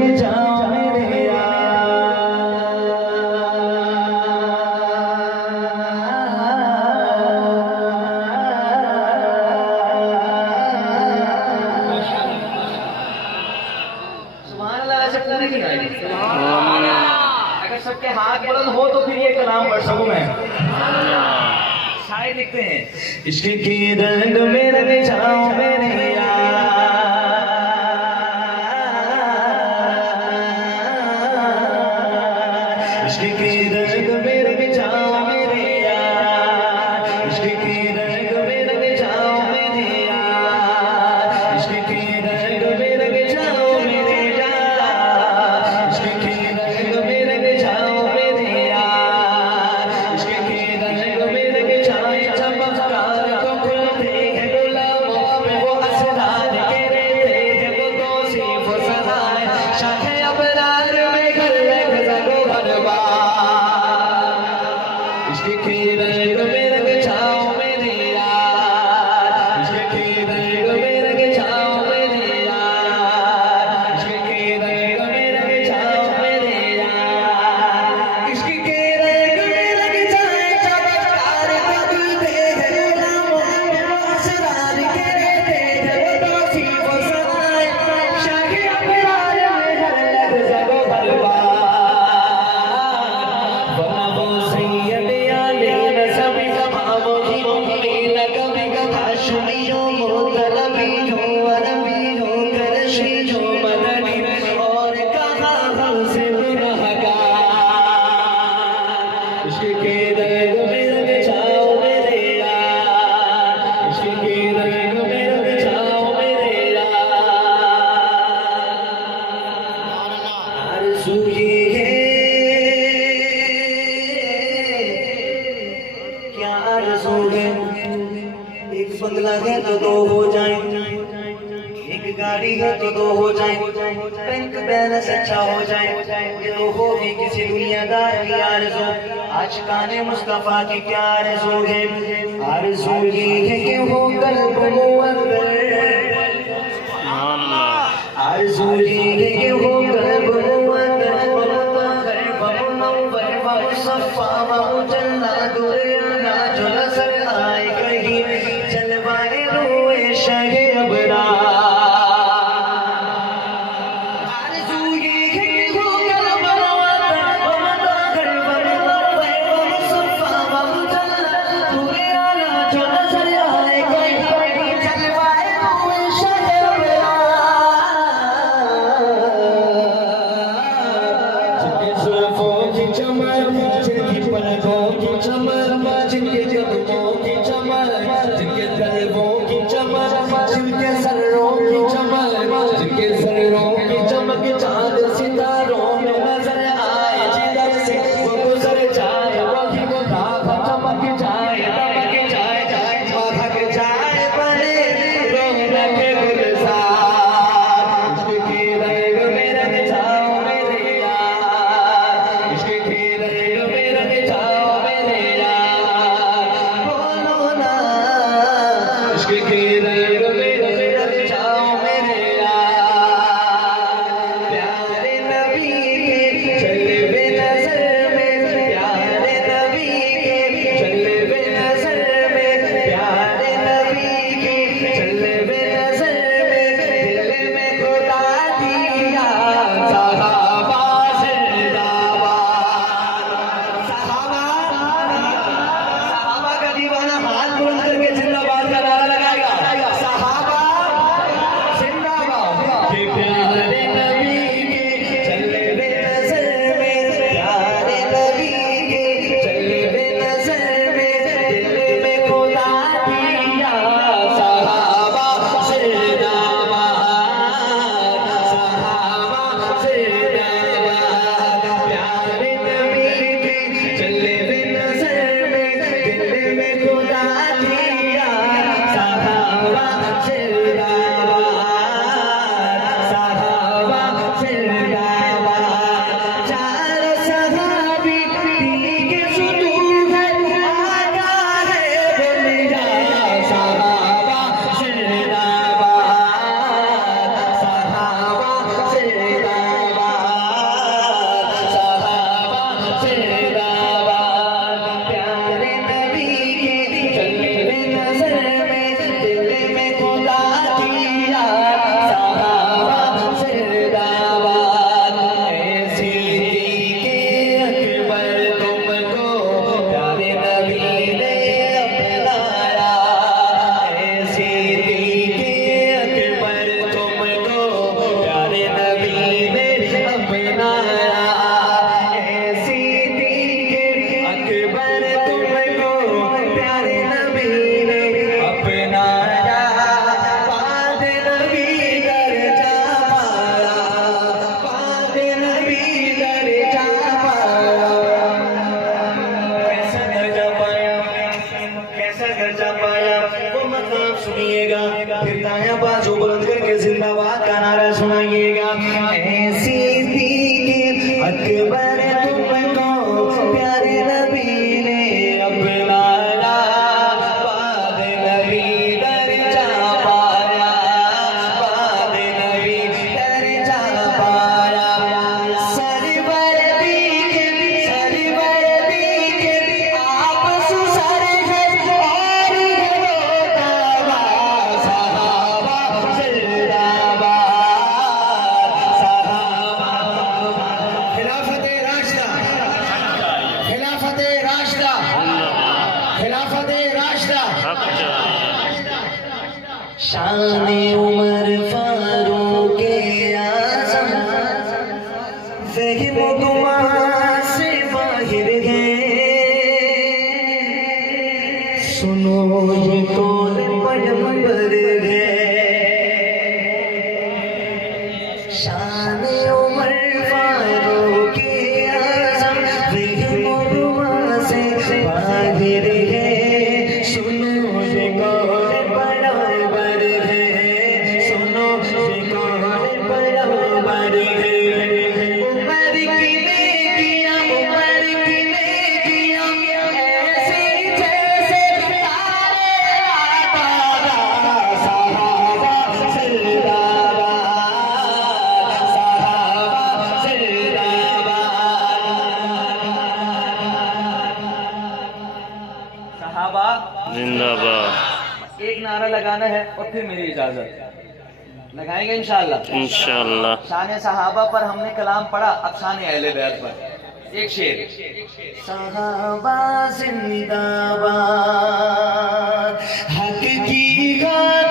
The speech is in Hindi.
लग जाओ मेरे अगर सबके हाथ बुलंद हो तो फिर ये कलाम पढ़ सकूं मैं। शायद लिखते हैं, इश्क की रंग में लग जाओ मेरे यार, इश्क की रंग में लग जाओ मेरे यार, इश्क की रंग में लग जाओ मेरे यार, इश्क की रंग में लग जाओ मेरे यार, इश्क की रंग में लग जाओ मेरे यार, इश्क की रंग में लग जाओ। चमत्कार को खुलते हैं गुलाबों पे वो असरार के रहते हैं वो तौसीफ सहाय, शाखे अबरार में घर लग जाओ हर बार, इश्क की रंग में लग जाओ मेरे यार, इश्क की रंग में लग जाओ मेरे यार, इश्क की रंग में लग जाओ मेरे यार, इश्क के रंग में लग जाए। चमत्कार बदलते हैं गुलामों पे वो असरार के रहते हैं वो तौसीफ सहाय, शाखे अबरार में घर लग जाओ हर बार, वरना वो सैयद आले नसबी तमामों की मुम्मीन कभी कथा शुनियो मोतलबी हो अरबी हो करशी हो मदनी और कहा हमसे गुनहगार, इश्क के रंग में लग जाओ मेरे यार, इश्क के रंग में लग जाओ मेरे यार। आरज़ू ये है, क्या आरज़ू है, एक बंगला है तो दो हो जाए, एक गाड़ी है तो दो हो जाए, बैंक बैलेंस अच्छा हो जाए, ये तो होगी किसी दुनियादार की आरज़ू। आशिकाने मुस्तफा की क्या आरज़ू है, आरज़ू ये है कि वो कल्ब मुअत्तर, आरज़ू ये है कि वो कल्ब मुअत्तर मुतहहर व मुनव्वर व मुसफ़्फ़ा व मुजल्ला दुर्ना जो नज़र आए कहीं जलवाए रूए शहे अबरार। आरज़ू ये है कि वो कल्ब मुअत्तर मुतहहर व मुनव्वर व मुसफ़्फ़ा व मुजल्ला दुर्ना जो नज़र आए कहीं जलवाए रूए शहे जिनके जुल्फों की चमक, जिनकी पलकों की चमक, जिनके कदमों की चमक, जिनके तलवों की चमक, जिनके सरों की चमक, जिनके सरों की चमक चांद सितारों में नजर आए, जिधर से वो गुजर जाए वही वो राह चमक जाए, दमक जाए, महक जाए बने रौनक गुलजार, इश्क के रंग में रंग जाओ मेरे यार, इश्क के रंग में रंग जाओ मेरे यार, बोलो ना इश्क के रंग में रंग जाओ मेरे यार। प्यारे नबी के जलवे नज़र में, प्यारे नबी के जलवे नज़र में, प्यारे नबी के जलवे नज़र में, दिल में खुदा दिया सहाबा जिंदाबाद, सहाबा का दीवाना हाथ बुलंद करके जिंदाबाद का नारा लगाएगा, सहाबा जिंदाबाद। कि प्यारे नबी के जलवे नज़र में, प्यारे नबी के जलवे नज़र में, दिल में खुदा दिया सहाबा जिंदाबाद, सहाबा जिंदाबाद। ऐसी थी कि अकबर तुमको प्यारे नबी ने अपनाया, बाद नबी दर्जा पाया, बाद नबी दर्जा पाया। सरवर दी के आप सुसर है और होता सहाबा जिंदाबाद, सहाबा। खिलाफते राशिदा, खिलाफते राशिदा, खिलाफते राशिदा। शान उमर फारूक आज़म ज़हम गुमा से बाहिर है, सुनो ये कौन पैगंबर है। शान उमर फारूक आज़म ज़हम गुमा से बाहिर है, सुनो ये कौन पैगंबर है, सुनो ये कौन पैगंबर है। उमर की नेकियां, उमर की नेकियां ऐसी जैसे तारे आता, सहाबा जिंदाबाद, सहाबा जिंदाबाद। सहाबा जिंदाबाद। एक नारा लगाना है और फिर मेरी इजाजत। लगाएंगे इंशाअल्लाह। इंशाअल्लाह। शान सहाबा पर हमने कलाम पढ़ा, अब शान अहले बैत पर एक शेर। सहाबा जिंदाबाद, हक की गाथा